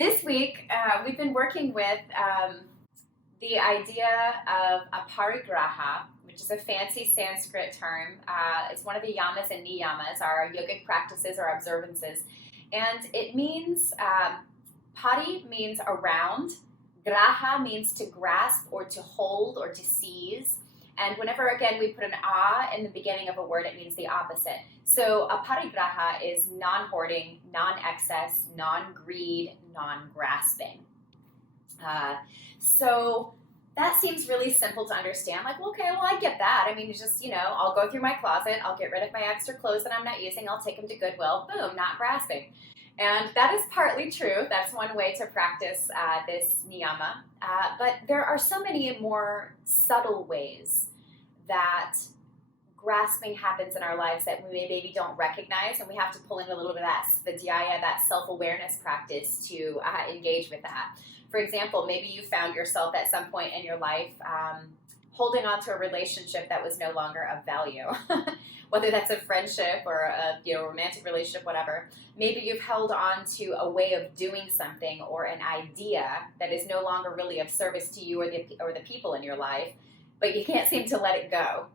This week, we've been working with the idea of aparigraha, which is a fancy Sanskrit term. It's one of the yamas and niyamas, our yogic practices or observances. And it means, pari means around, graha means to grasp or to hold or to seize. And whenever, again, we put an a in the beginning of a word, it means the opposite. So aparigraha is non-hoarding, non-excess, non-greed, non-grasping. So that seems really simple to understand. Like, well, okay, well, I get that. I mean, it's just, I'll go through my closet, I'll get rid of my extra clothes that I'm not using, I'll take them to Goodwill, boom, not grasping. And that is partly true. That's one way to practice this niyama. But there are so many more subtle ways that grasping happens in our lives that we maybe don't recognize, and we have to pull in a little bit of that svadhyaya, that self-awareness practice to engage with that. For example, maybe you found yourself at some point in your life holding on to a relationship that was no longer of value, whether that's a friendship or a romantic relationship, whatever. Maybe you've held on to a way of doing something or an idea that is no longer really of service to you or the people in your life, but you can't seem to let it go.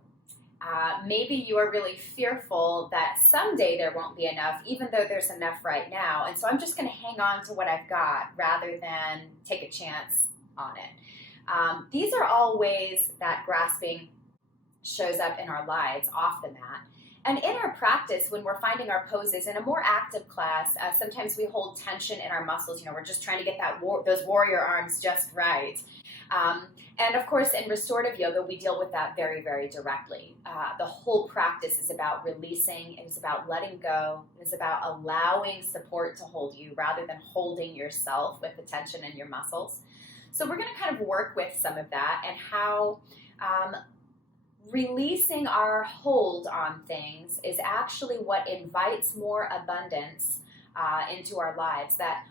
Maybe you are really fearful that someday there won't be enough, even though there's enough right now. And so I'm just going to hang on to what I've got rather than take a chance on it. These are all ways that grasping shows up in our lives off the mat. And in our practice, when we're finding our poses in a more active class, sometimes we hold tension in our muscles. We're just trying to get those warrior arms just right. And of course, in restorative yoga, we deal with that very, very directly. The whole practice is about releasing. It is about letting go. It is about allowing support to hold you rather than holding yourself with the tension in your muscles. So we're going to kind of work with some of that and how releasing our hold on things is actually what invites more abundance into our lives. That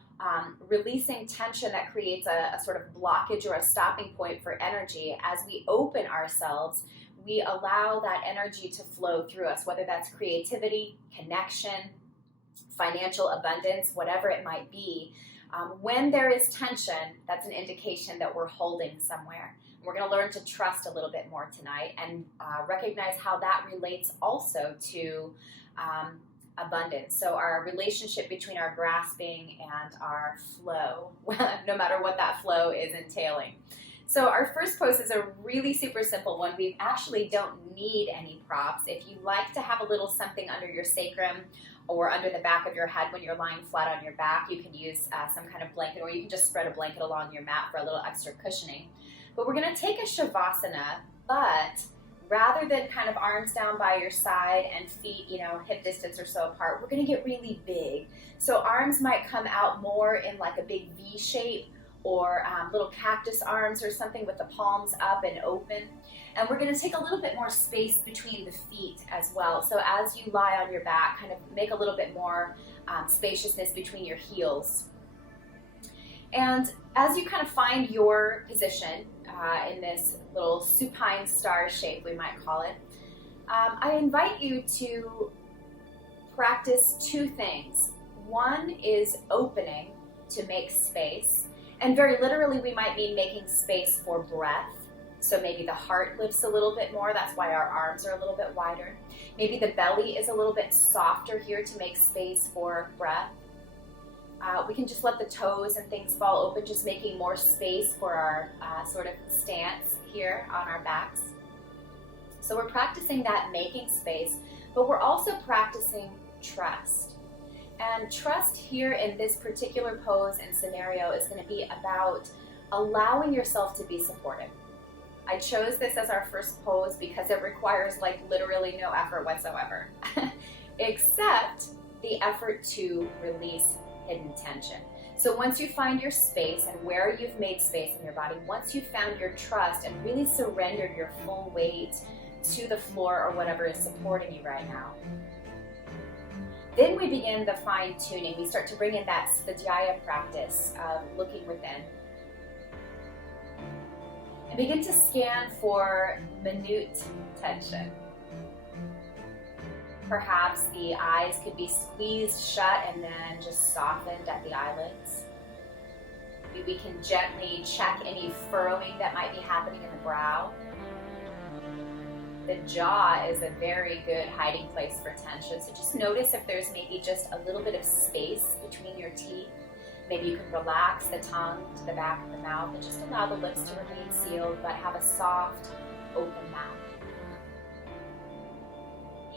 releasing tension that creates a sort of blockage or a stopping point for energy. As we open ourselves, we allow that energy to flow through us, whether that's creativity, connection, financial abundance, whatever it might be. When there is tension, that's an indication that we're holding somewhere. We're going to learn to trust a little bit more tonight and recognize how that relates also to abundance. So our relationship between our grasping and our flow, no matter what that flow is entailing. So our first pose is a really super simple one. We actually don't need any props. If you like to have a little something under your sacrum or under the back of your head when you're lying flat on your back, you can use some kind of blanket, or you can just spread a blanket along your mat for a little extra cushioning. But we're going to take a shavasana, but rather than kind of arms down by your side and feet, hip distance or so apart, we're going to get really big. So arms might come out more in like a big V shape, or little cactus arms or something with the palms up and open. And we're going to take a little bit more space between the feet as well. So as you lie on your back, kind of make a little bit more spaciousness between your heels. And as you kind of find your position in this little supine star shape, we might call it, I invite you to practice two things. One is opening to make space. And very literally, we might mean making space for breath. So maybe the heart lifts a little bit more. That's why our arms are a little bit wider. Maybe the belly is a little bit softer here to make space for breath. We can just let the toes and things fall open, just making more space for our sort of stance here on our backs. So we're practicing that making space, but we're also practicing trust. And trust here in this particular pose and scenario is going to be about allowing yourself to be supported. I chose this as our first pose because it requires literally no effort whatsoever, except the effort to release hidden tension. So once you find your space and where you've made space in your body, once you've found your trust and really surrendered your full weight to the floor or whatever is supporting you right now, then we begin the fine-tuning. We start to bring in that svadhyaya practice of looking within. And begin to scan for minute tension. Perhaps the eyes could be squeezed shut and then just softened at the eyelids. Maybe we can gently check any furrowing that might be happening in the brow. The jaw is a very good hiding place for tension, so just notice if there's maybe just a little bit of space between your teeth. Maybe you can relax the tongue to the back of the mouth and just allow the lips to remain sealed, but have a soft, open mouth.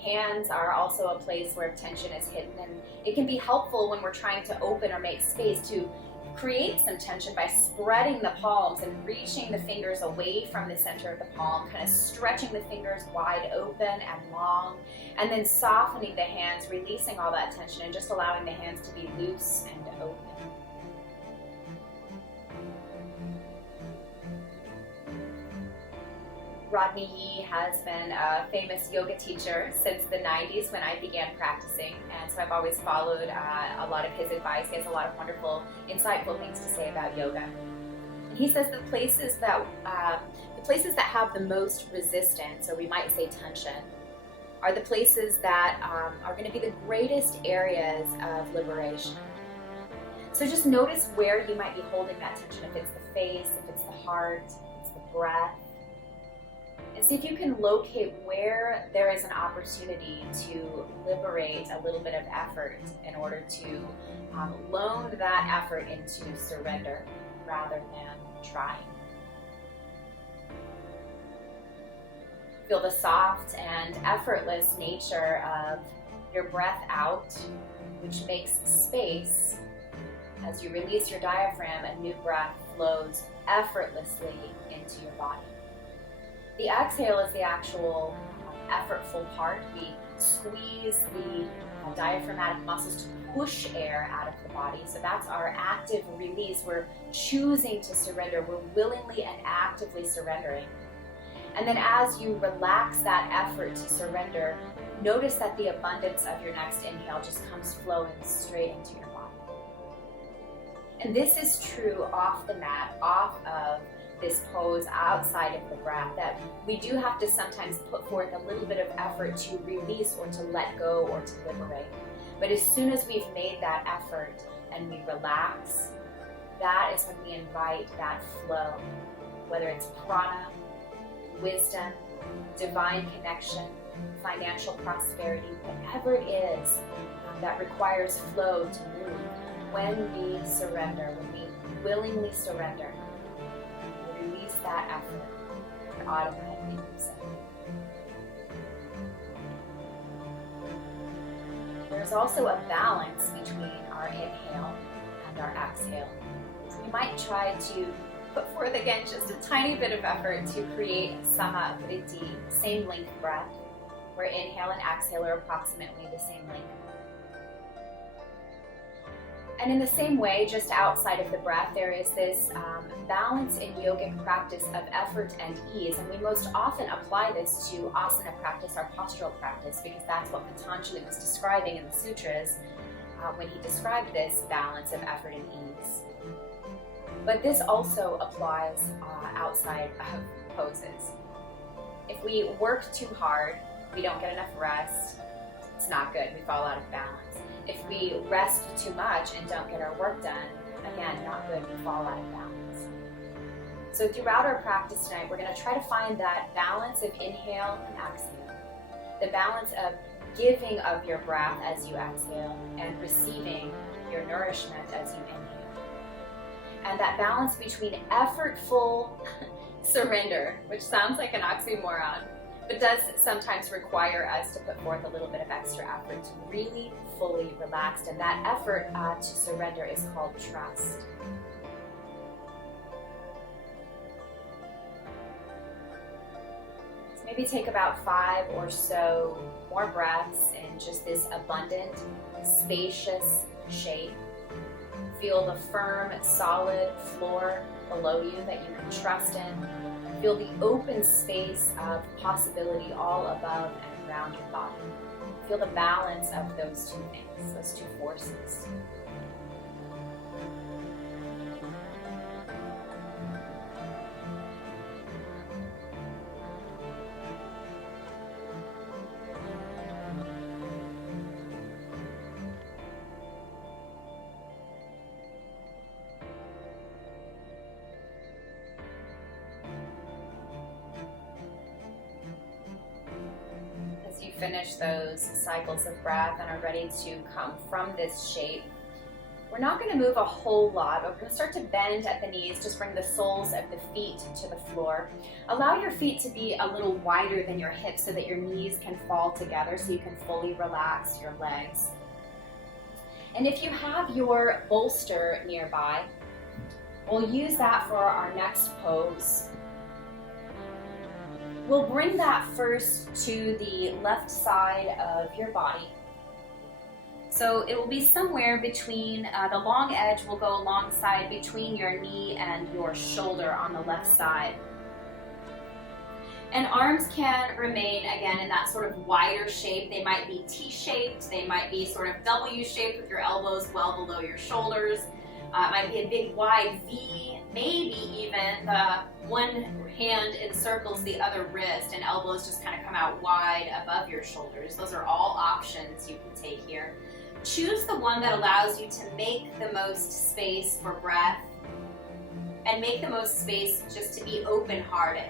Hands are also a place where tension is hidden, and it can be helpful when we're trying to open or make space to create some tension by spreading the palms and reaching the fingers away from the center of the palm, kind of stretching the fingers wide open and long, and then softening the hands, releasing all that tension and just allowing the hands to be loose and open. Rodney Yee has been a famous yoga teacher since the 90s when I began practicing, and so I've always followed a lot of his advice. He has a lot of wonderful, insightful things to say about yoga. And he says the places that have the most resistance, or we might say tension, are the places that are going to be the greatest areas of liberation. So just notice where you might be holding that tension, if it's the face, if it's the heart, if it's the breath. And see if you can locate where there is an opportunity to liberate a little bit of effort in order to loan that effort into surrender rather than trying. Feel the soft and effortless nature of your breath out, which makes space. As you release your diaphragm, a new breath flows effortlessly into your body. The exhale is the actual effortful part. We squeeze the diaphragmatic muscles to push air out of the body. So that's our active release. We're choosing to surrender. We're willingly and actively surrendering. And then as you relax that effort to surrender, notice that the abundance of your next inhale just comes flowing straight into your body. And this is true off the mat, off of this pose, outside of the breath, that we do have to sometimes put forth a little bit of effort to release or to let go or to liberate. But as soon as we've made that effort and we relax, that is when we invite that flow, whether it's prana, wisdom, divine connection, financial prosperity, whatever it is that requires flow to move. When we surrender, when we willingly surrender, release that effort, it automatically moves in. There's also a balance between our inhale and our exhale. So we might try to put forth again just a tiny bit of effort to create Sama Vritti, same length breath, where inhale and exhale are approximately the same length. And in the same way, just outside of the breath, there is this balance in yogic practice of effort and ease. And we most often apply this to asana practice, our postural practice, because that's what Patanjali was describing in the sutras when he described this balance of effort and ease. But this also applies outside of poses. If we work too hard, we don't get enough rest, it's not good, we fall out of balance. If we rest too much and don't get our work done, again, not good, we fall out of balance. So throughout our practice tonight, we're going to try to find that balance of inhale and exhale, the balance of giving of your breath as you exhale and receiving your nourishment as you inhale. And that balance between effortful surrender, which sounds like an oxymoron, but does sometimes require us to put forth a little bit of extra effort to really fully relax. And that effort to surrender is called trust. So maybe take about 5 or so more breaths in just this abundant, spacious shape. Feel the firm, solid floor below you that you can trust in. Feel the open space of possibility all above and around your body. Feel the balance of those two things, those two forces. finish those cycles of breath and are ready to come from this shape, we're not going to move a whole lot, but we're going to start to bend at the knees. Just bring the soles of the feet to the floor. Allow your feet to be a little wider than your hips so that your knees can fall together so you can fully relax your legs. And if you have your bolster nearby, we'll use that for our next pose. We'll bring that first to the left side of your body. So it will be somewhere between, the long edge will go alongside between your knee and your shoulder on the left side. And arms can remain, again, in that sort of wider shape. They might be T-shaped, they might be sort of W-shaped with your elbows well below your shoulders. It might be a big wide V, maybe even the one hand encircles the other wrist and elbows just kind of come out wide above your shoulders. Those are all options you can take here. Choose the one that allows you to make the most space for breath and make the most space just to be open-hearted.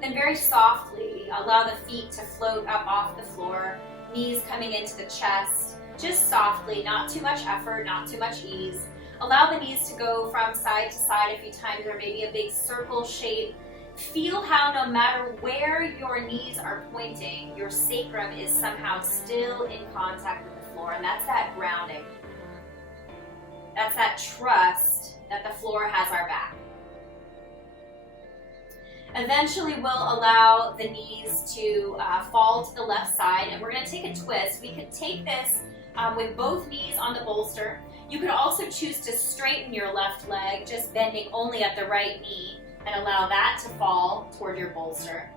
Then very softly, allow the feet to float up off the floor, knees coming into the chest, just softly, not too much effort, not too much ease. Allow the knees to go from side to side a few times, or maybe a big circle shape. Feel how no matter where your knees are pointing, your sacrum is somehow still in contact with the floor, and that's that grounding. That's that trust that the floor has our back. Eventually, we'll allow the knees to fall to the left side, and we're going to take a twist. We could take this with both knees on the bolster. You could also choose to straighten your left leg, just bending only at the right knee, and allow that to fall toward your bolster.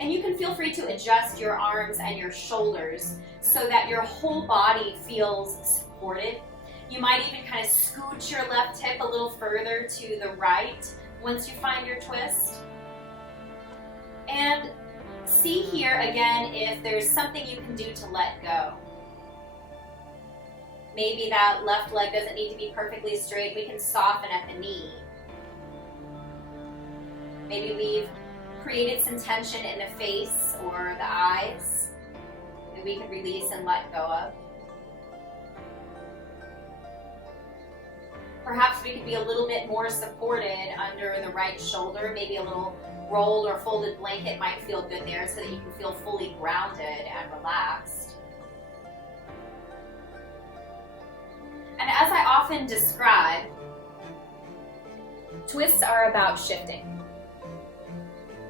And you can feel free to adjust your arms and your shoulders so that your whole body feels supported. You might even kind of scooch your left hip a little further to the right once you find your twist. And see here again if there's something you can do to let go. Maybe that left leg doesn't need to be perfectly straight. We can soften at the knee. Maybe we've created some tension in the face or the eyes that we can release and let go of. Perhaps we could be a little bit more supported under the right shoulder. Maybe a little rolled or folded blanket might feel good there so that you can feel fully grounded and relaxed. And as I often describe, twists are about shifting.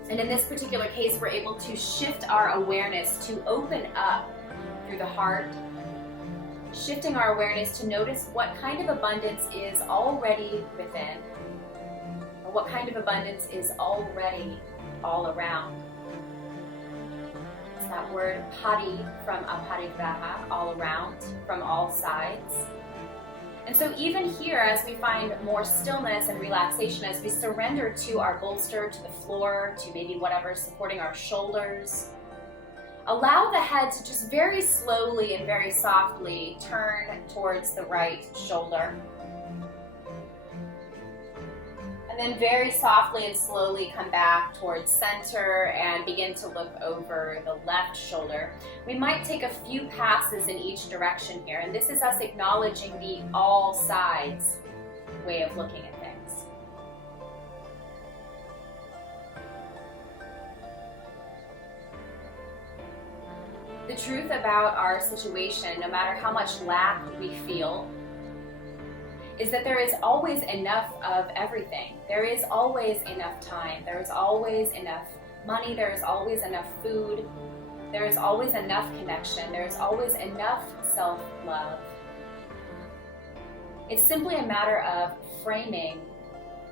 And in this particular case, we're able to shift our awareness to open up through the heart, shifting our awareness to notice what kind of abundance is already within, or what kind of abundance is already all around. It's that word pari from aparigraha, all around, from all sides. And so even here, as we find more stillness and relaxation, as we surrender to our bolster, to the floor, to maybe whatever's supporting our shoulders, allow the head to just very slowly and very softly turn towards the right shoulder. And then very softly and slowly come back towards center and begin to look over the left shoulder. We might take a few passes in each direction here, and this is us acknowledging the all sides way of looking at things. The truth about our situation, no matter how much lack we feel, is that there is always enough of everything. There is always enough time. There is always enough money. There is always enough food. There is always enough connection. There is always enough self-love. It's simply a matter of framing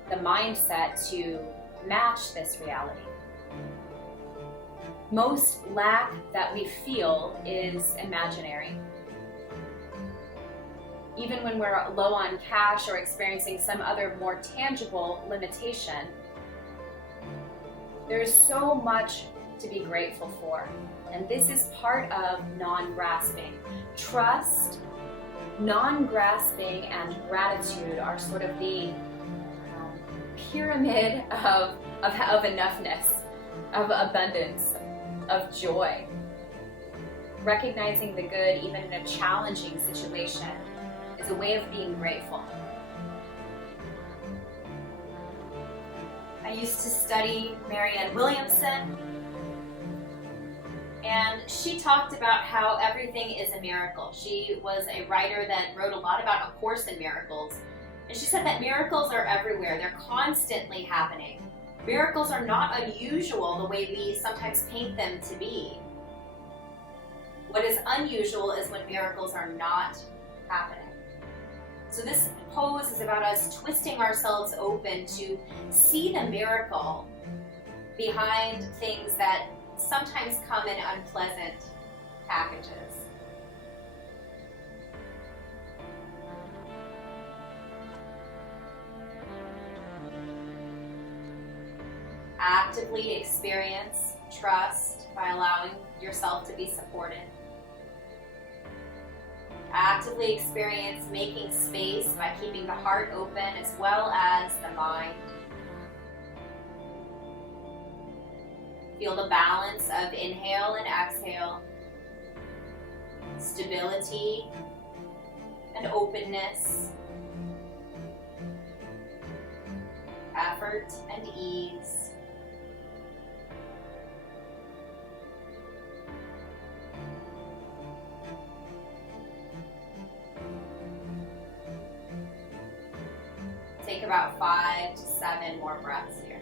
the mindset to match this reality. Most lack that we feel is imaginary. Even when we're low on cash or experiencing some other more tangible limitation, there's so much to be grateful for. And this is part of non-grasping. Trust, non-grasping, and gratitude are sort of the pyramid of enoughness. of abundance, of joy. Recognizing the good even in a challenging situation is a way of being grateful. I used to study Marianne Williamson, and she talked about how everything is a miracle. She was a writer that wrote a lot about A Course in Miracles, and she said that miracles are everywhere. They're constantly happening. Miracles are not unusual the way we sometimes paint them to be. What is unusual is when miracles are not happening. So this pose is about us twisting ourselves open to see the miracle behind things that sometimes come in unpleasant packages. Actively experience trust by allowing yourself to be supported. Actively experience making space by keeping the heart open as well as the mind. Feel the balance of inhale and exhale, stability and openness, effort and ease. Take about 5 to 7 more breaths here.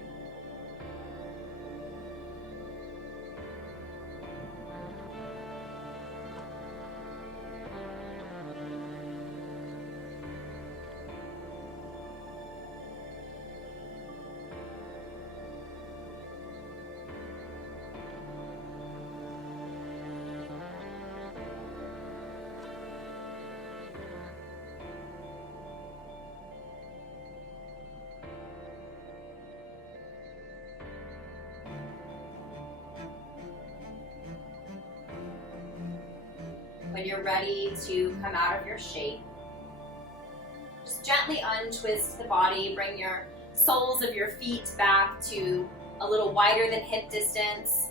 When you're ready to come out of your shape, just gently untwist the body. Bring your soles of your feet back to a little wider than hip distance.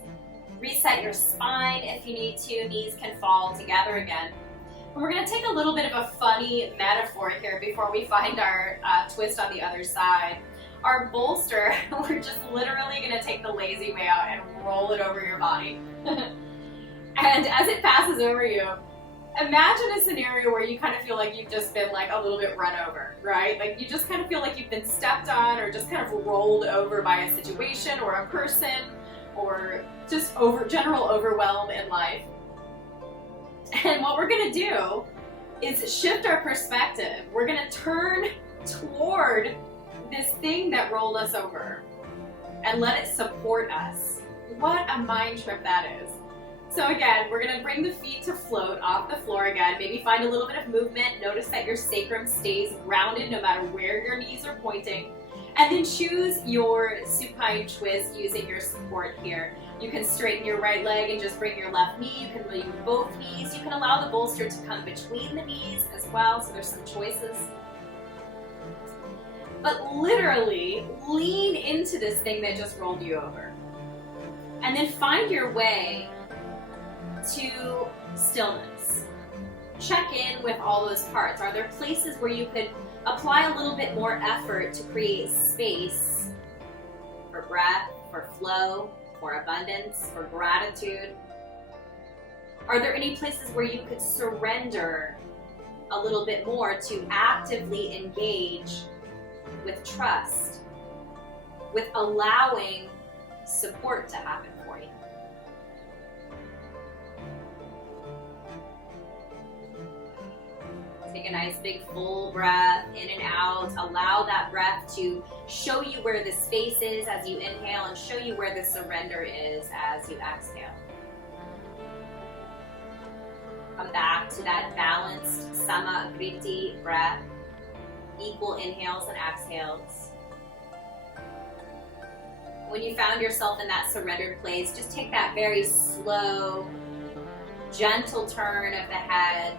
Reset your spine if you need to. Knees can fall together again. And we're going to take a little bit of a funny metaphor here before we find our twist on the other side. Our bolster, we're just literally going to take the lazy way out and roll it over your body. And as it passes over you, imagine a scenario where you kind of feel like you've just been like a little bit run over, right? Like you just kind of feel like you've been stepped on or just kind of rolled over by a situation or a person or just general overwhelm in life. And what we're going to do is shift our perspective. We're going to turn toward this thing that rolled us over and let it support us. What a mind trip that is. So again, we're going to bring the feet to float off the floor again. Maybe find a little bit of movement. Notice that your sacrum stays grounded no matter where your knees are pointing. And then choose your supine twist using your support here. You can straighten your right leg and just bring your left knee. You can move both knees. You can allow the bolster to come between the knees as well, so there's some choices. But literally lean into this thing that just rolled you over. And then find your way to stillness. Check in with all those parts. Are there places where you could apply a little bit more effort to create space for breath, for flow, for abundance, for gratitude? Are there any places where you could surrender a little bit more to actively engage with trust, with allowing support to happen for you? Take a nice big full breath in and out. Allow that breath to show you where the space is as you inhale and show you where the surrender is as you exhale. Come back to that balanced samavriti breath. Equal inhales and exhales. When you found yourself in that surrendered place, just take that very slow, gentle turn of the head,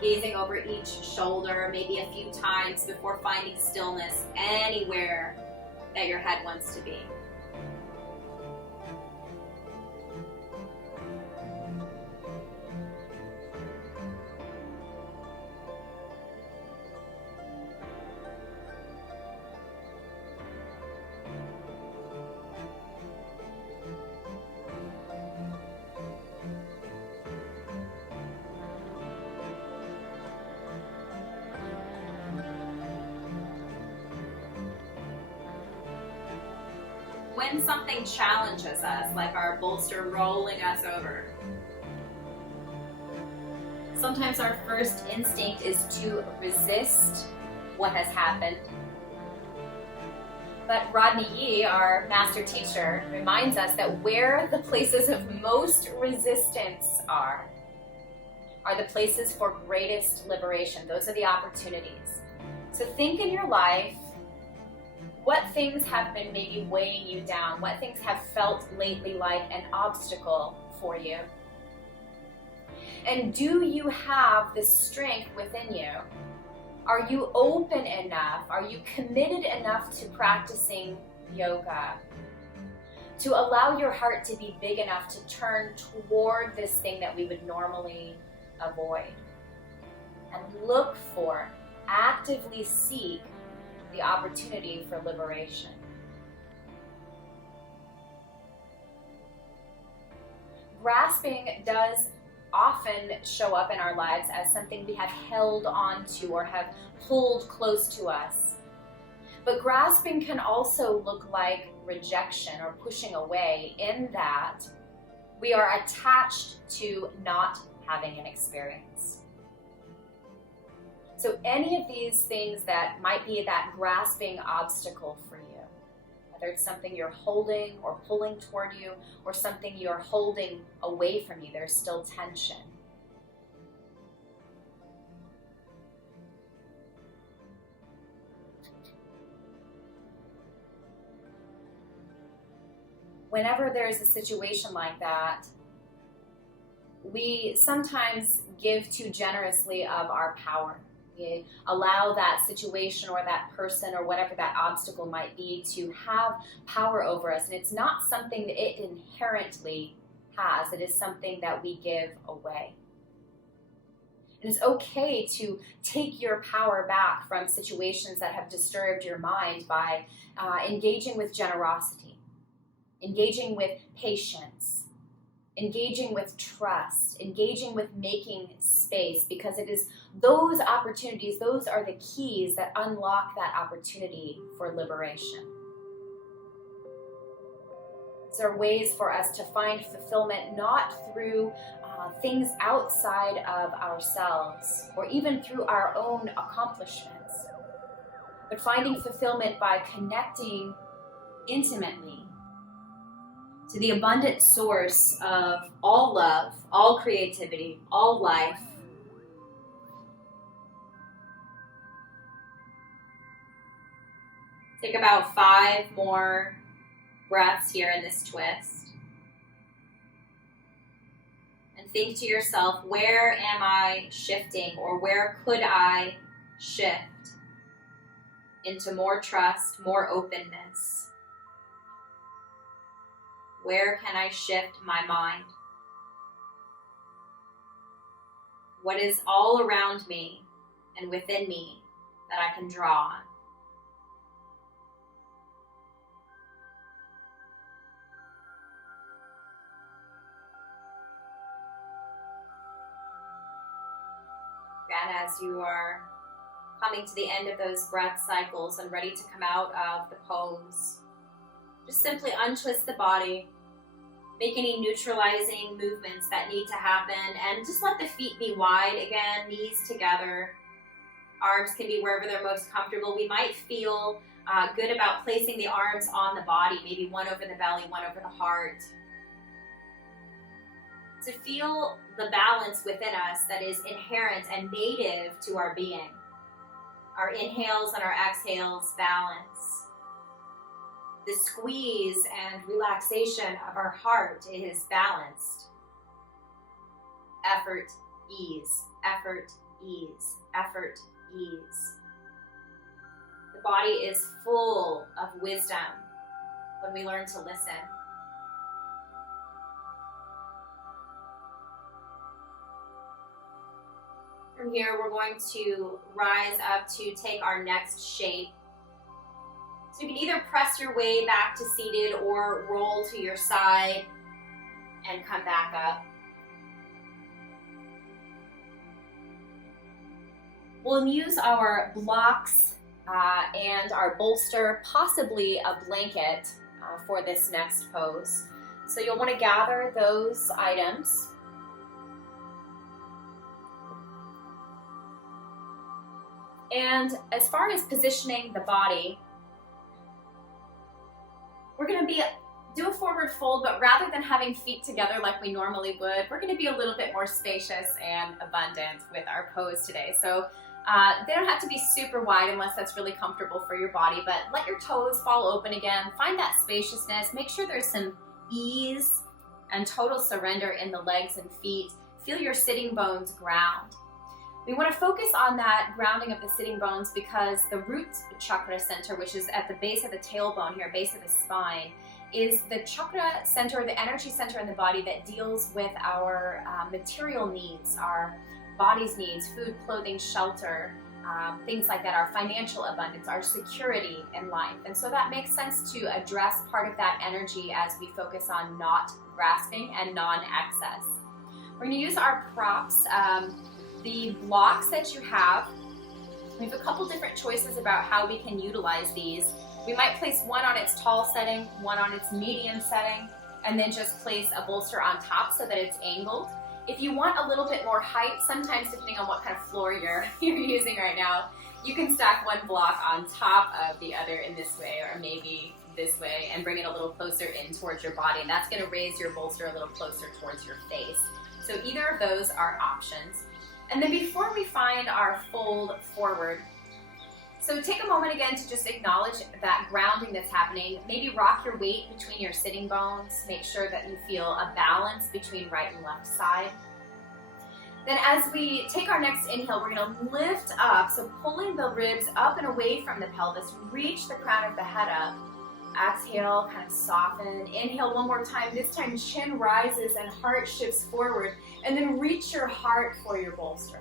gazing over each shoulder maybe a few times before finding stillness anywhere that your head wants to be. when something challenges us, like our bolster rolling us over, sometimes our first instinct is to resist what has happened. But Rodney Yee, our master teacher, reminds us that where the places of most resistance are the places for greatest liberation. Those are the opportunities. So think in your life, what things have been maybe weighing you down? What things have felt lately like an obstacle for you? And do you have the strength within you? Are you open enough? Are you committed enough to practicing yoga to allow your heart to be big enough to turn toward this thing that we would normally avoid? And look for, actively seek the opportunity for liberation. Grasping does often show up in our lives as something we have held on to or have pulled close to us. But grasping can also look like rejection or pushing away, in that we are attached to not having an experience. So any of these things that might be that grasping obstacle for you, whether it's something you're holding or pulling toward you, or something you're holding away from you, there's still tension. Whenever there's a situation like that, we sometimes give too generously of our power. We allow that situation or that person or whatever that obstacle might be to have power over us. And it's not something that it inherently has. It is something that we give away. And it's okay to take your power back from situations that have disturbed your mind by engaging with generosity, engaging with patience, engaging with trust, engaging with making space, because it is those opportunities, those are the keys that unlock that opportunity for liberation. These are ways for us to find fulfillment not through things outside of ourselves or even through our own accomplishments, but finding fulfillment by connecting intimately to the abundant source of all love, all creativity, all life. Take about 5 more breaths here in this twist. And think to yourself, where am I shifting, or where could I shift into more trust, more openness? Where can I shift my mind? What is all around me and within me that I can draw on? And as you are coming to the end of those breath cycles and ready to come out of the pose, just simply untwist the body. Make any neutralizing movements that need to happen, and just let the feet be wide again, knees together. Arms can be wherever they're most comfortable. We might feel good about placing the arms on the body, maybe one over the belly, one over the heart. To feel the balance within us that is inherent and native to our being. Our inhales and our exhales balance. The squeeze and relaxation of our heart is balanced. Effort, ease, effort, ease, effort, ease. The body is full of wisdom when we learn to listen. From here, we're going to rise up to take our next shape. So you can either press your way back to seated or roll to your side and come back up. We'll use our blocks and our bolster, possibly a blanket, for this next pose. So you'll want to gather those items. And as far as positioning the body, we're going to do a forward fold, but rather than having feet together like we normally would, we're going to be a little bit more spacious and abundant with our pose today. So they don't have to be super wide unless that's really comfortable for your body, but let your toes fall open again. Find that spaciousness. Make sure there's some ease and total surrender in the legs and feet. Feel your sitting bones ground. We want to focus on that grounding of the sitting bones because the root chakra center, which is at the base of the tailbone here, base of the spine, is the chakra center, the energy center in the body that deals with our material needs, our body's needs, food, clothing, shelter, things like that, our financial abundance, our security in life. And so that makes sense to address part of that energy as we focus on not grasping and non-excess. We're going to use our props. The blocks that you have, we have a couple different choices about how we can utilize these. We might place one on its tall setting, one on its medium setting, and then just place a bolster on top so that it's angled. If you want a little bit more height, sometimes depending on what kind of floor you're using right now, you can stack one block on top of the other in this way, or maybe this way, and bring it a little closer in towards your body, and that's going to raise your bolster a little closer towards your face. So either of those are options. And then before we find our fold forward, so take a moment again to just acknowledge that grounding that's happening. Maybe rock your weight between your sitting bones. Make sure that you feel a balance between right and left side. Then as we take our next inhale, we're going to lift up, so pulling the ribs up and away from the pelvis. Reach the crown of the head up. Exhale, kind of soften. Inhale one more time. This time chin rises and heart shifts forward. And then reach your heart for your bolster.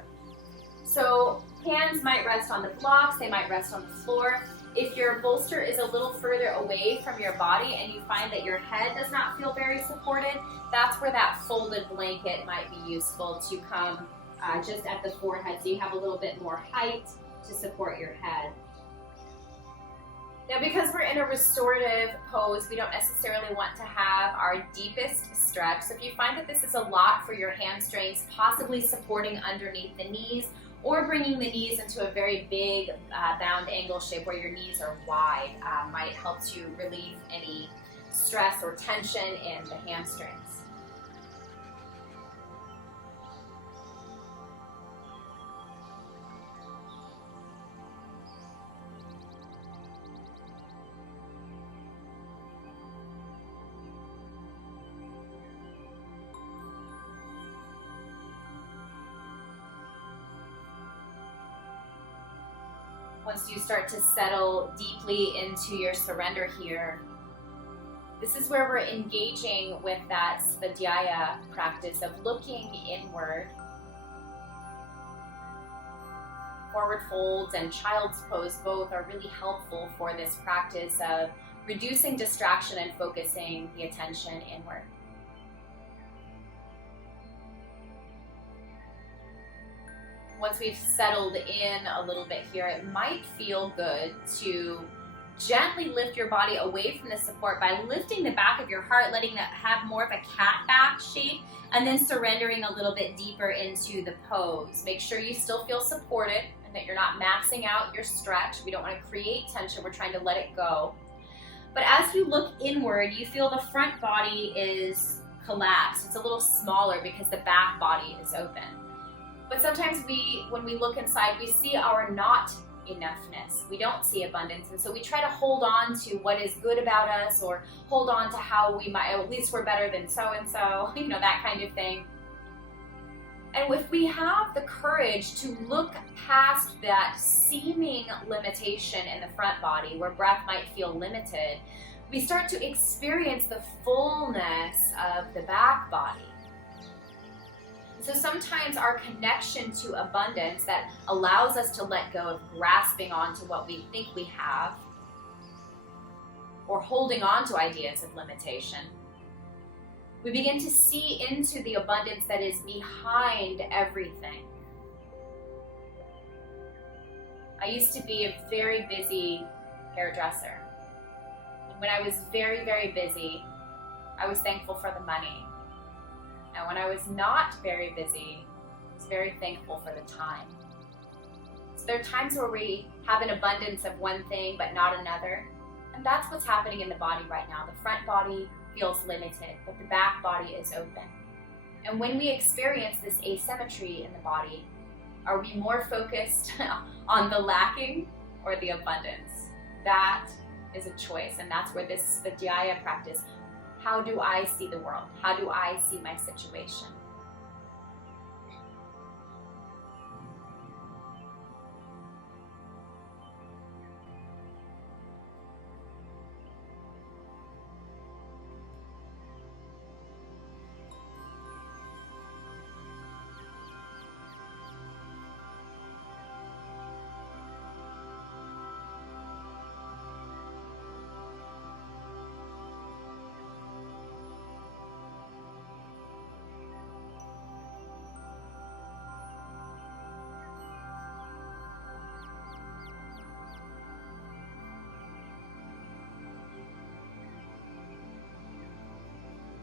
So hands might rest on the blocks, they might rest on the floor. If your bolster is a little further away from your body and you find that your head does not feel very supported, that's where that folded blanket might be useful to come just at the forehead so you have a little bit more height to support your head. Now, because we're in a restorative pose, we don't necessarily want to have our deepest stretch. So if you find that this is a lot for your hamstrings, possibly supporting underneath the knees or bringing the knees into a very big bound angle shape where your knees are wide might help to relieve any stress or tension in the hamstrings. Once you start to settle deeply into your surrender here, this is where we're engaging with that svadhyaya practice of looking inward. Forward folds and child's pose both are really helpful for this practice of reducing distraction and focusing the attention inward. Once we've settled in a little bit here, it might feel good to gently lift your body away from the support by lifting the back of your heart, letting it have more of a cat back shape, and then surrendering a little bit deeper into the pose. Make sure you still feel supported and that you're not maxing out your stretch. We don't want to create tension, we're trying to let it go. But as you look inward, you feel the front body is collapsed. It's a little smaller because the back body is open. But sometimes when we look inside, we see our not enoughness. We don't see abundance. And so we try to hold on to what is good about us or hold on to how we might, at least we're better than so-and-so, that kind of thing. And if we have the courage to look past that seeming limitation in the front body where breath might feel limited, we start to experience the fullness of the back body. So sometimes our connection to abundance that allows us to let go of grasping onto what we think we have or holding on to ideas of limitation, we begin to see into the abundance that is behind everything. I used to be a very busy hairdresser. when I was very, very busy, I was thankful for the money. And when I was not very busy, I was very thankful for the time. So there are times where we have an abundance of one thing but not another. And that's what's happening in the body right now. The front body feels limited, but the back body is open. And when we experience this asymmetry in the body, are we more focused on the lacking or the abundance? That is a choice, and that's where this Svadhyaya practice, how do I see the world? How do I see my situation?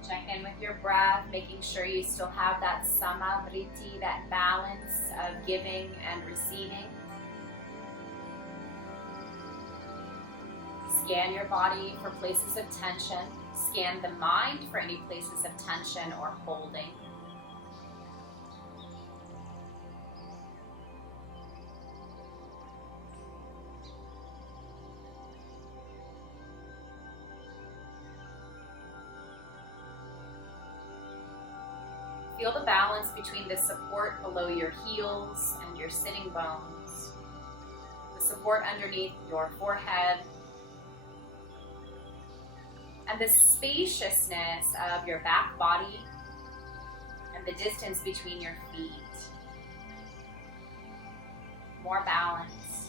Check in with your breath, making sure you still have that samavriti, that balance of giving and receiving. Scan your body for places of tension. Scan the mind for any places of tension or holding. Feel the balance between the support below your heels and your sitting bones, the support underneath your forehead, and the spaciousness of your back body and the distance between your feet. More balance.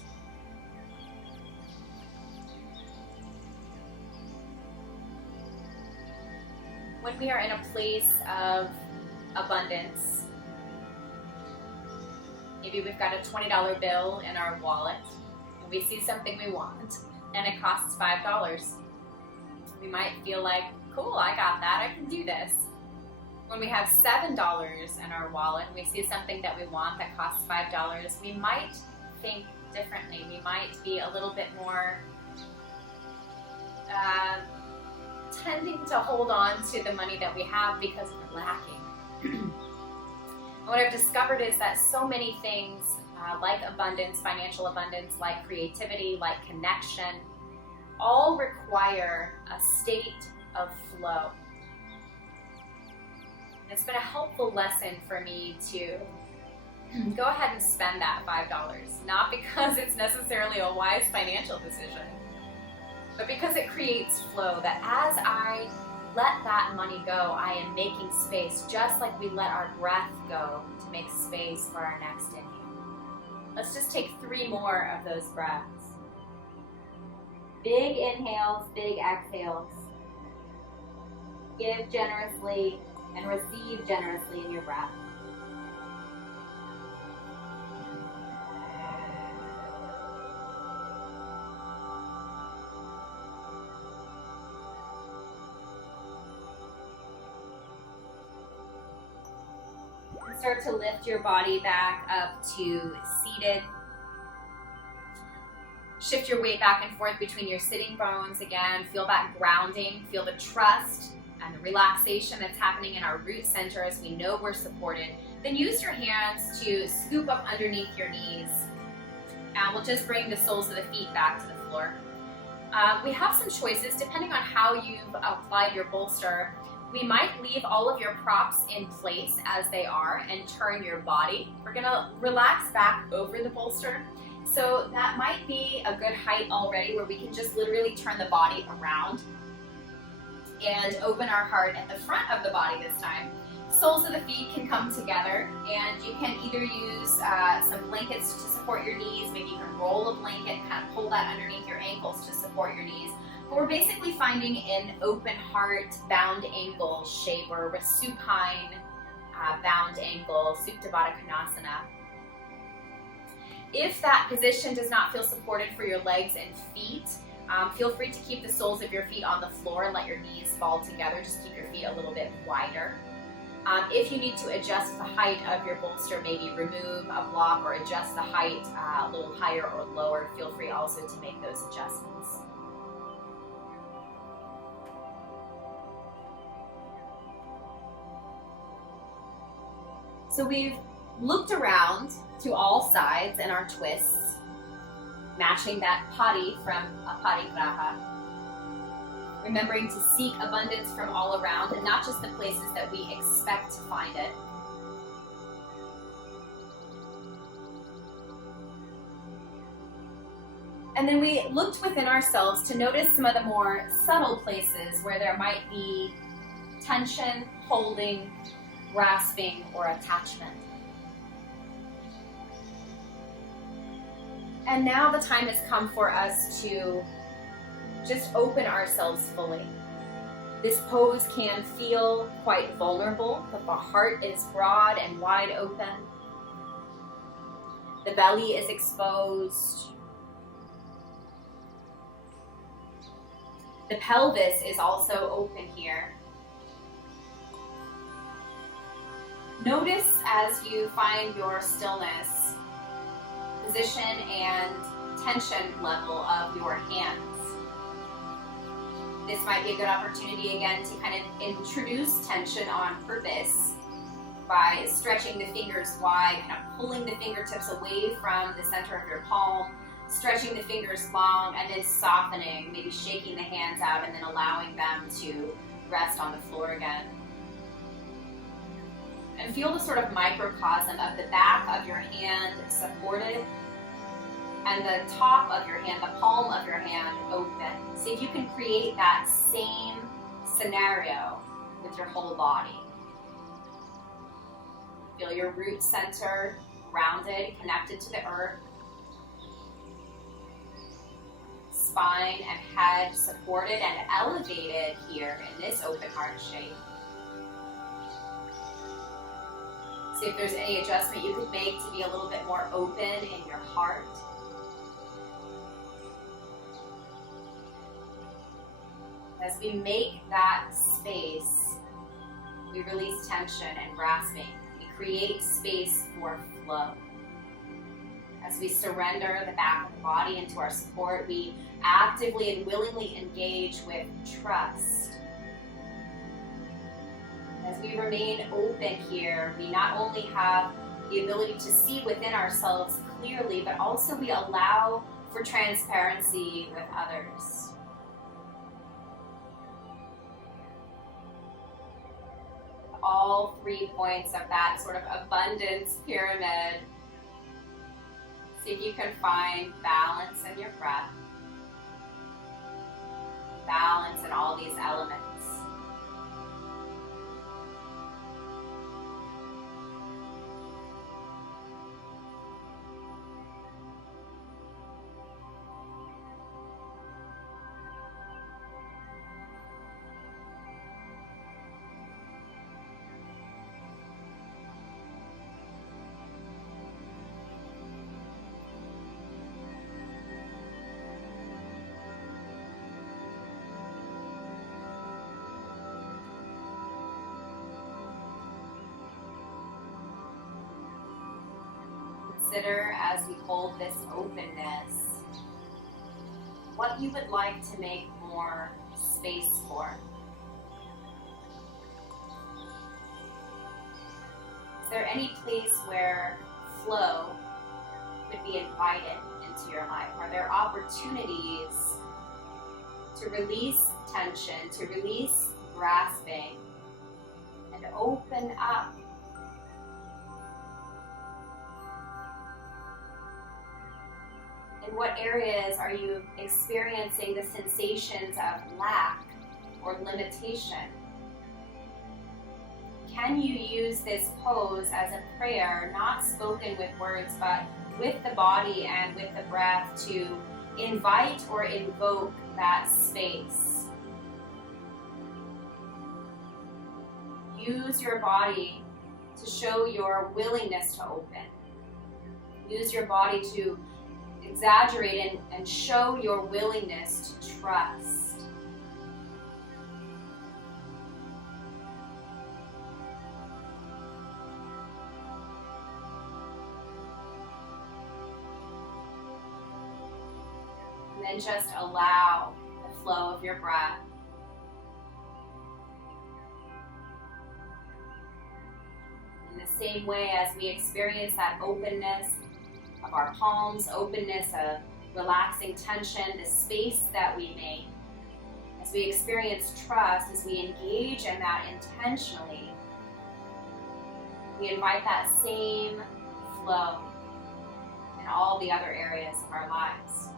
When we are in a place of abundance, maybe we've got a $20 bill in our wallet and we see something we want and it costs $5. We might feel like, cool, I got that, I can do this. When we have $7 in our wallet and we see something that we want that costs $5, we might think differently. We might be a little bit more tending to hold on to the money that we have because we're lacking. And what I've discovered is that so many things like abundance, financial abundance, like creativity, like connection, all require a state of flow. And it's been a helpful lesson for me to go ahead and spend that $5, not because it's necessarily a wise financial decision, but because it creates flow, that as I let that money go, I am making space, just like we let our breath go to make space for our next inhale. Let's just take 3 more of those breaths. Big inhales, big exhales. Give generously and receive generously in your breath. Start to lift your body back up to seated. Shift your weight back and forth between your sitting bones again. Feel that grounding, feel the trust and the relaxation that's happening in our root center as we know we're supported. Then use your hands to scoop up underneath your knees. And we'll just bring the soles of the feet back to the floor. We have some choices depending on how you've applied your bolster. We might leave all of your props in place as they are and turn your body. We're gonna relax back over the bolster. So that might be a good height already where we can just literally turn the body around and open our heart at the front of the body this time. Soles of the feet can come together and you can either use some blankets to support your knees. Maybe you can roll a blanket and kind of pull that underneath your ankles to support your knees. But we're basically finding an open heart bound ankle shape or a supine bound ankle, Supta Baddha Konasana. If that position does not feel supported for your legs and feet, Feel free to keep the soles of your feet on the floor and let your knees fall together. Just keep your feet a little bit wider. If you need to adjust the height of your bolster, maybe remove a block or adjust the height a little higher or lower, feel free also to make those adjustments. So we've looked around to all sides in our twists, matching that pari from aparigraha. Remembering to seek abundance from all around and not just the places that we expect to find it. And then we looked within ourselves to notice some of the more subtle places where there might be tension, holding, grasping, or attachment. And now the time has come for us to just open ourselves fully. This pose can feel quite vulnerable, but the heart is broad and wide open. The belly is exposed. The pelvis is also open here. Notice as you find your stillness, position and tension level of your hands. This might be a good opportunity again to kind of introduce tension on purpose by stretching the fingers wide, kind of pulling the fingertips away from the center of your palm, stretching the fingers long, and then softening, maybe shaking the hands out and then allowing them to rest on the floor again. And feel the sort of microcosm of the back of your hand supported and the top of your hand, the palm of your hand open. See if you can create that same scenario with your whole body. Feel your root center grounded, connected to the earth. Spine and head supported and elevated here in this open heart shape. See if there's any adjustment you could make to be a little bit more open in your heart. As we make that space, we release tension and grasping. We create space for flow. As we surrender the back of the body into our support, we actively and willingly engage with trust. As we remain open here, we not only have the ability to see within ourselves clearly, but also we allow for transparency with others. All 3 points of that sort of abundance pyramid. See if you can find balance in your breath. Balance in all these elements. Consider as we hold this openness what you would like to make more space for. Is there any place where flow could be invited into your life? Are there opportunities to release tension, to release grasping, and open up? In what areas are you experiencing the sensations of lack or limitation? Can you use this pose as a prayer, not spoken with words, but with the body and with the breath to invite or invoke that space? Use your body to show your willingness to open. Use your body to Exaggerate and show your willingness to trust. And then just allow the flow of your breath. In the same way as we experience that openness of our palms, openness of relaxing tension, the space that we make, as we experience trust, as we engage in that intentionally, we invite that same flow in all the other areas of our lives.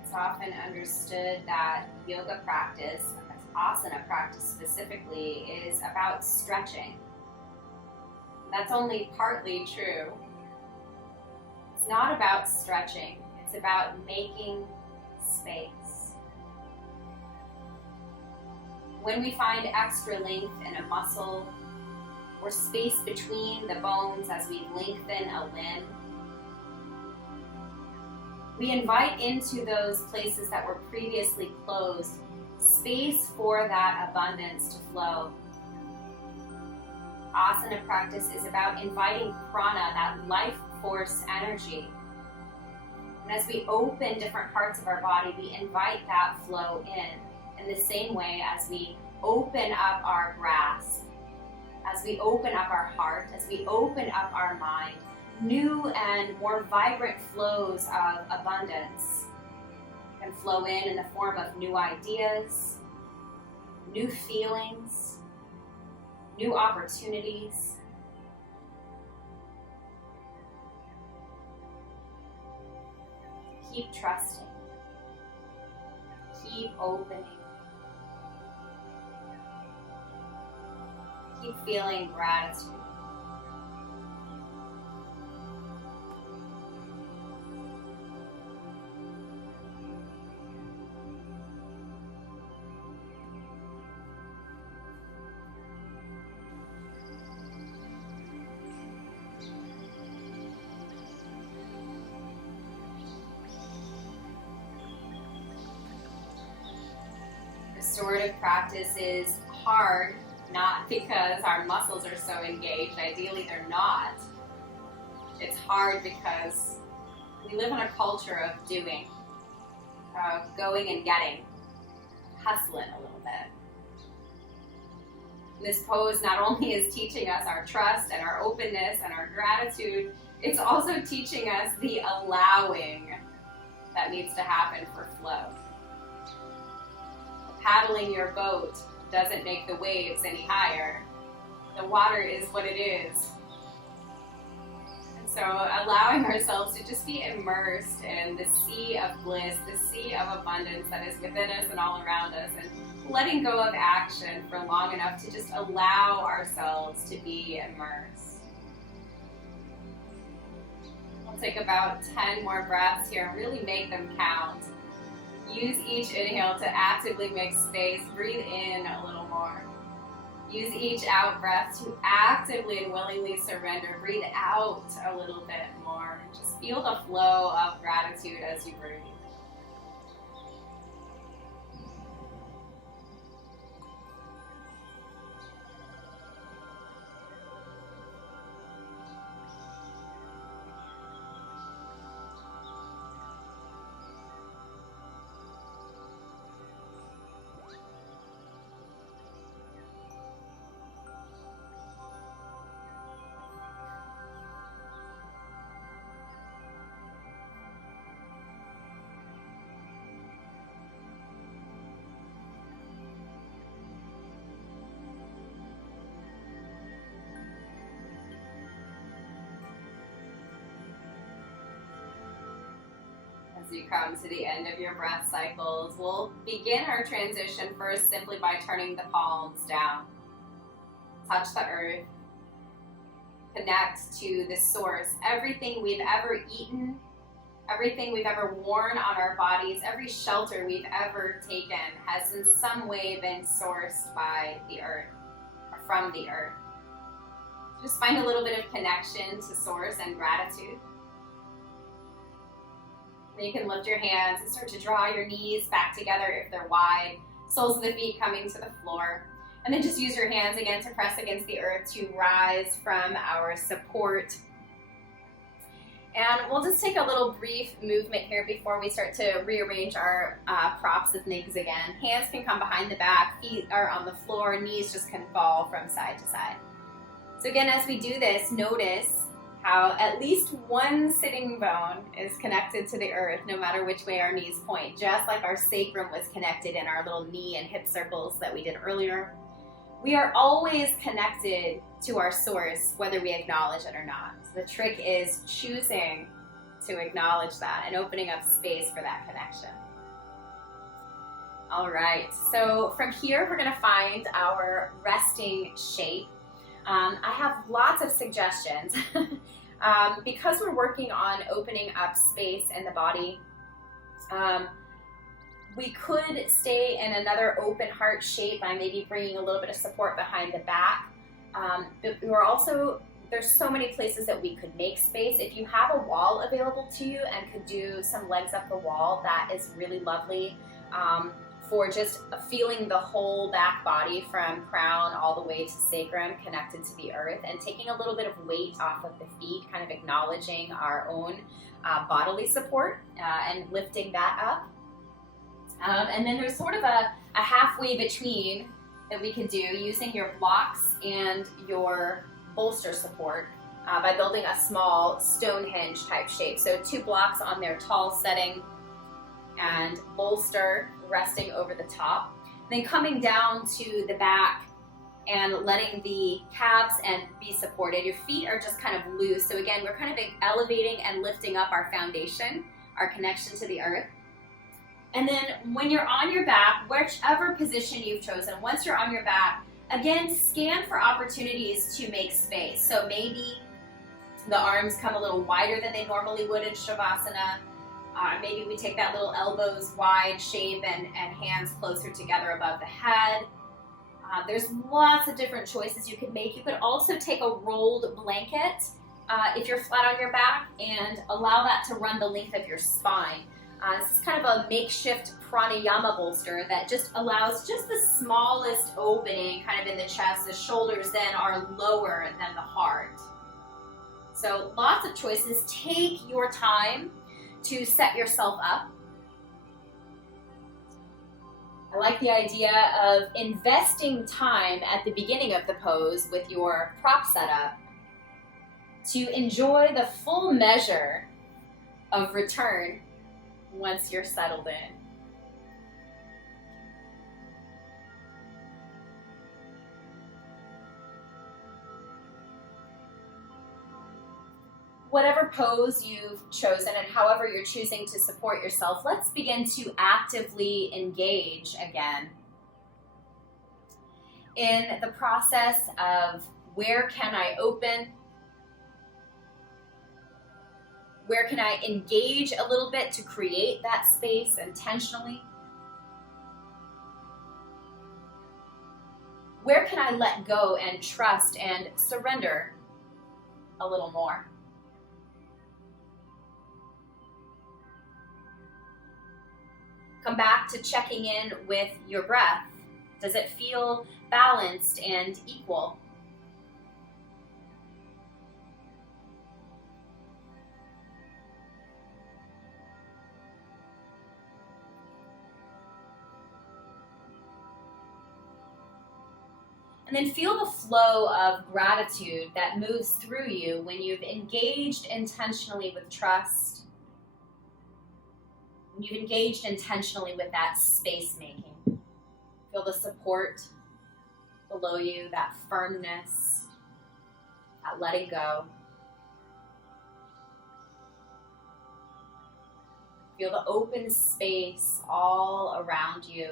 It's often understood that yoga practice, asana practice specifically, is about stretching. That's only partly true. It's not about stretching, it's about making space. When we find extra length in a muscle or space between the bones as we lengthen a limb, we invite into those places that were previously closed space for that abundance to flow. Asana practice is about inviting prana, that life force energy. And as we open different parts of our body, we invite that flow in the same way as we open up our grasp, as we open up our heart, as we open up our mind. New and more vibrant flows of abundance can flow in the form of new ideas, new feelings, new opportunities. Keep trusting. Keep opening. Keep feeling gratitude. Restorative practice is hard, not because our muscles are so engaged. Ideally, they're not. It's hard because we live in a culture of doing, of going and getting, hustling a little bit. This pose not only is teaching us our trust and our openness and our gratitude, it's also teaching us the allowing that needs to happen for flow. Paddling your boat doesn't make the waves any higher. The water is what it is. And so allowing ourselves to just be immersed in the sea of bliss, the sea of abundance that is within us and all around us, and letting go of action for long enough to just allow ourselves to be immersed. We'll take about 10 more breaths here and really make them count. Use each inhale to actively make space. Breathe in a little more. Use each out breath to actively and willingly surrender. Breathe out a little bit more. Just feel the flow of gratitude as you breathe. as you come to the end of your breath cycles. We'll begin our transition first simply by turning the palms down. Touch the earth. Connect to the source. Everything we've ever eaten, everything we've ever worn on our bodies, every shelter we've ever taken has in some way been sourced by the earth or from the earth. Just find a little bit of connection to source and gratitude. Then you can lift your hands and start to draw your knees back together if they're wide, soles of the feet coming to the floor. And then just use your hands again to press against the earth to rise from our support. And we'll just take a little brief movement here before we start to rearrange our props and things again. Hands can come behind the back, feet are on the floor, knees just can fall from side to side. So again, as we do this, notice how at least one sitting bone is connected to the earth, no matter which way our knees point, just like our sacrum was connected in our little knee and hip circles that we did earlier. We are always connected to our source, whether we acknowledge it or not. So the trick is choosing to acknowledge that and opening up space for that connection. All right, so from here, we're gonna find our resting shape. I have lots of suggestions. Because we're working on opening up space in the body, we could stay in another open heart shape by maybe bringing a little bit of support behind the back. But we're also, there's so many places that we could make space. If you have a wall available to you and could do some legs up the wall, that is really lovely. For just feeling the whole back body from crown all the way to sacrum connected to the earth and taking a little bit of weight off of the feet, kind of acknowledging our own bodily support and lifting that up. And then there's sort of a halfway between that we can do using your blocks and your bolster support by building a small Stonehenge type shape. So 2 blocks on their tall setting and bolster resting over the top. Then coming down to the back and letting the calves and be supported. Your feet are just kind of loose. So again, we're kind of elevating and lifting up our foundation, our connection to the earth. And then when you're on your back, whichever position you've chosen, once you're on your back, again, scan for opportunities to make space. So maybe the arms come a little wider than they normally would in Shavasana. Maybe we take that little elbows wide shape and hands closer together above the head. There's lots of different choices you could make. You could also take a rolled blanket if you're flat on your back and allow that to run the length of your spine. This is kind of a makeshift pranayama bolster that just allows just the smallest opening kind of in the chest. The shoulders then are lower than the heart. So lots of choices. Take your time to set yourself up. I like the idea of investing time at the beginning of the pose with your prop setup to enjoy the full measure of return once you're settled in. Whatever pose you've chosen and however you're choosing to support yourself, let's begin to actively engage again in the process of where can I open, where can I engage a little bit to create that space intentionally, where can I let go and trust and surrender a little more. Come back to checking in with your breath. Does it feel balanced and equal? And then feel the flow of gratitude that moves through you when you've engaged intentionally with trust. You've engaged intentionally with that space making. Feel the support below you, that firmness, that letting go. Feel the open space all around you,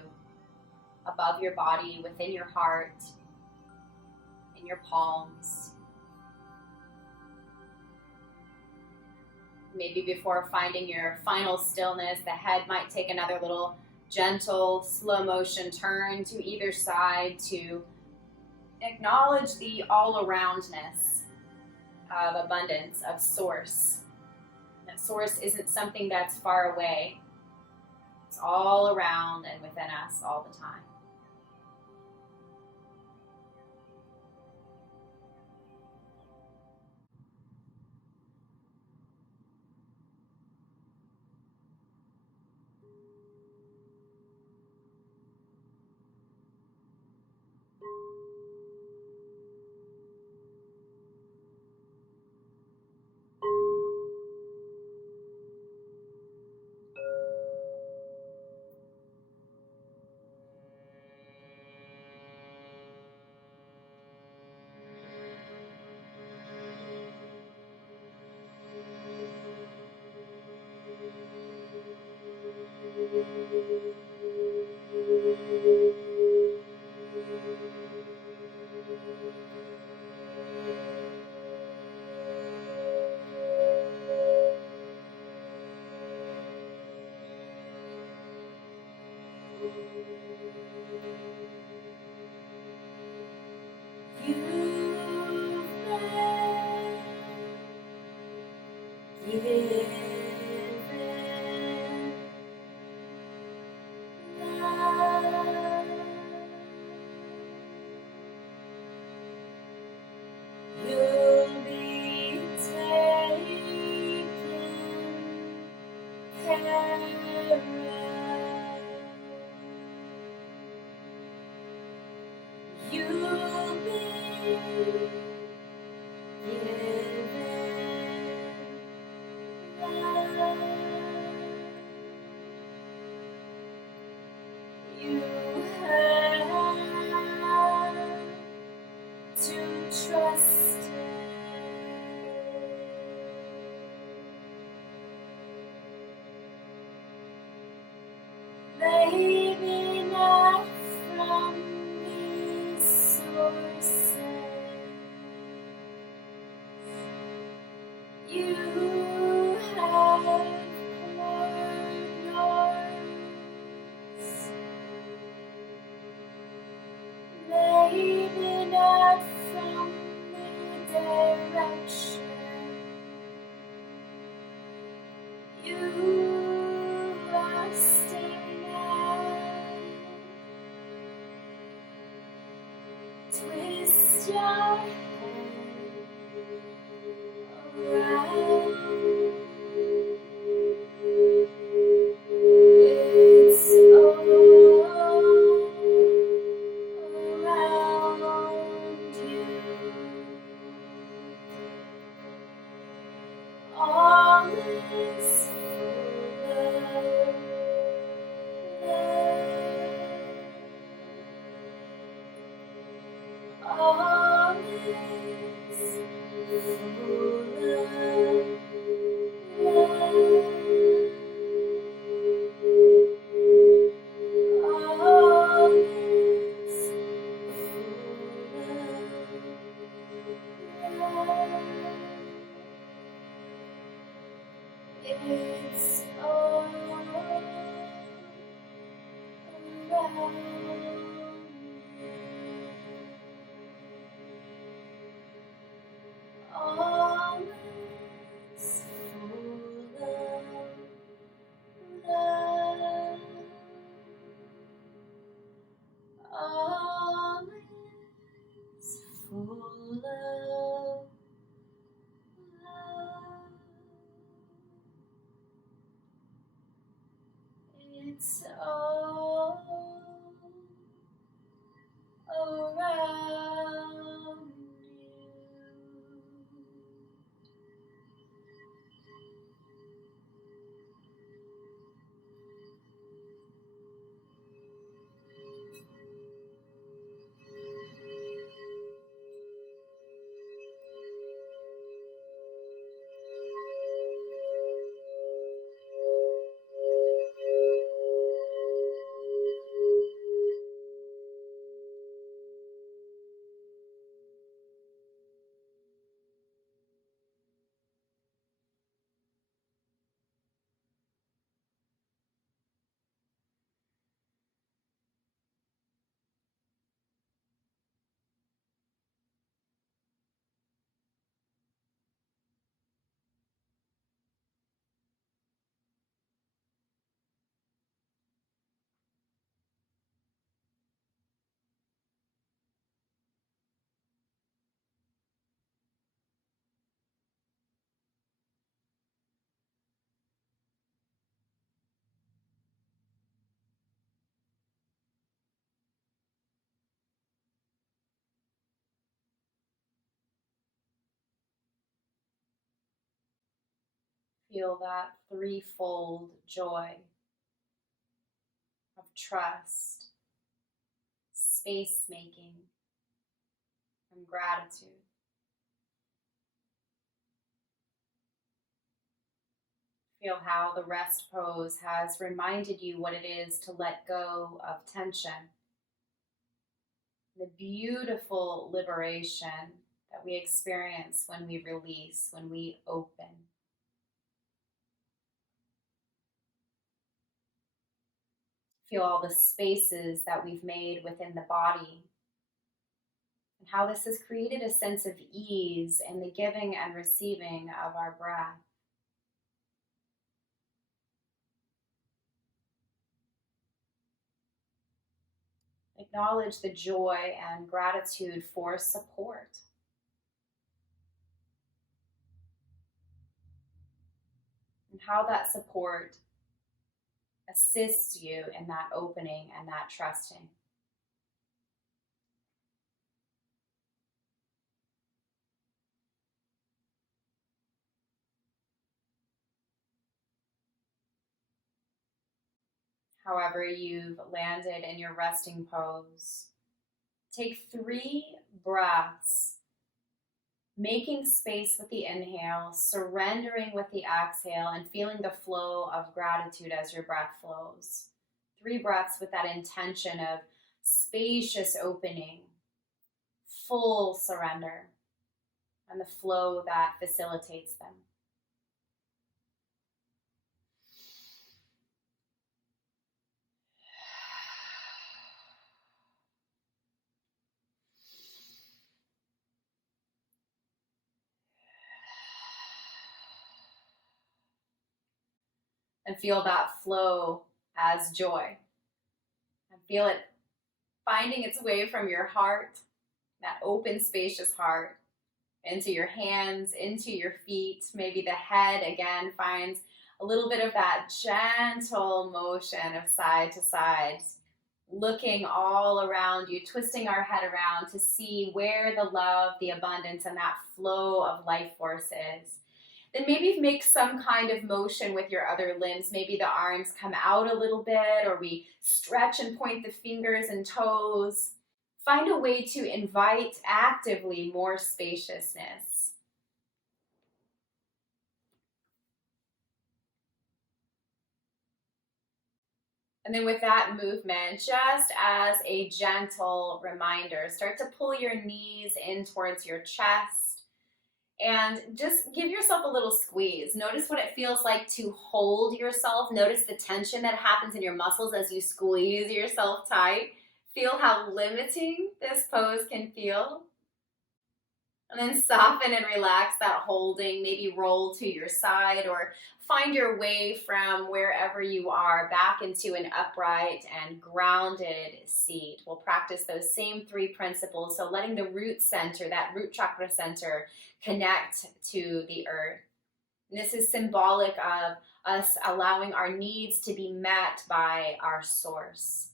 above your body, within your heart, in your palms. Maybe before finding your final stillness, the head might take another little gentle, slow motion turn to either side to acknowledge the all-aroundness of abundance, of source. That source isn't something that's far away. It's all around and within us all the time. Maybe not from these sources. You have poured yours. Maybe not from the direction you are staying at. Twist your head around. It's all around you. All is full of love. All is full of love. All is full of love. It's all around you. All is full of love. All is full of love. It's all around you. Feel that threefold joy of trust, space making, and gratitude. Feel how the rest pose has reminded you what it is to let go of tension. The beautiful liberation that we experience when we release, when we open. Feel all the spaces that we've made within the body and how this has created a sense of ease in the giving and receiving of our breath. Acknowledge the joy and gratitude for support. And how that support assists you in that opening and that trusting. However you've landed in your resting pose, take 3 breaths, making space with the inhale, surrendering with the exhale, and feeling the flow of gratitude as your breath flows. 3 breaths with that intention of spacious opening, full surrender, and the flow that facilitates them. And feel that flow as joy. And feel it finding its way from your heart, that open, spacious heart, into your hands, into your feet. Maybe the head again finds a little bit of that gentle motion of side to side, looking all around you, twisting our head around to see where the love, the abundance, and that flow of life force is. Then maybe make some kind of motion with your other limbs. Maybe the arms come out a little bit, or we stretch and point the fingers and toes. Find a way to invite actively more spaciousness. And then with that movement, just as a gentle reminder, start to pull your knees in towards your chest. And just give yourself a little squeeze. Notice what it feels like to hold yourself. Notice the tension that happens in your muscles as you squeeze yourself tight. Feel how limiting this pose can feel. And then soften and relax that holding. Maybe roll to your side or find your way from wherever you are back into an upright and grounded seat. We'll practice those same 3 principles. So letting the root center, that root chakra center, connect to the earth. And this is symbolic of us allowing our needs to be met by our source.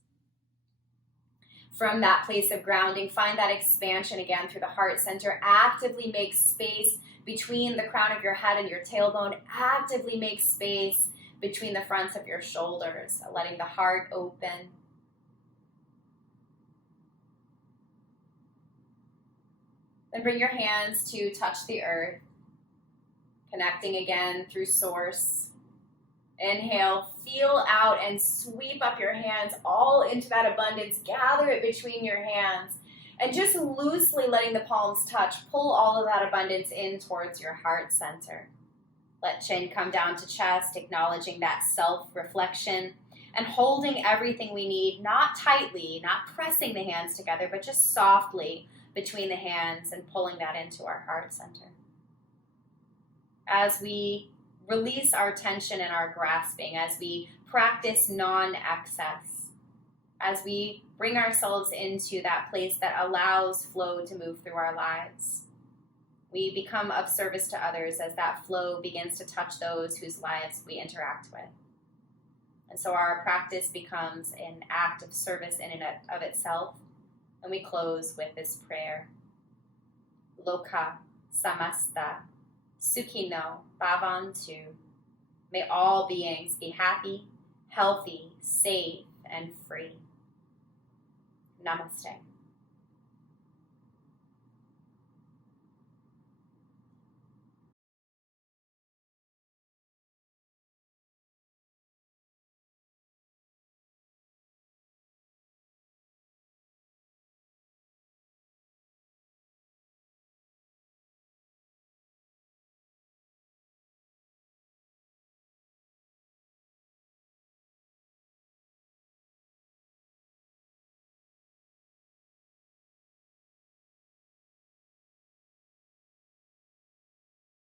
From that place of grounding, find that expansion again through the heart center. Actively make space between the crown of your head and your tailbone. Actively make space between the fronts of your shoulders, letting the heart open. Then bring your hands to touch the earth, connecting again through source. Inhale, feel out and sweep up your hands all into that abundance. Gather it between your hands and just loosely letting the palms touch. Pull all of that abundance in towards your heart center. Let chin come down to chest, acknowledging that self-reflection and holding everything we need, not tightly, not pressing the hands together, but just softly between the hands and pulling that into our heart center. As we release our tension and our grasping, as we practice non-excess, as we bring ourselves into that place that allows flow to move through our lives, we become of service to others as that flow begins to touch those whose lives we interact with. And so our practice becomes an act of service in and of itself. And we close with this prayer. Loka samasta sukhino bhavantu. May all beings be happy, healthy, safe, and free. Namaste.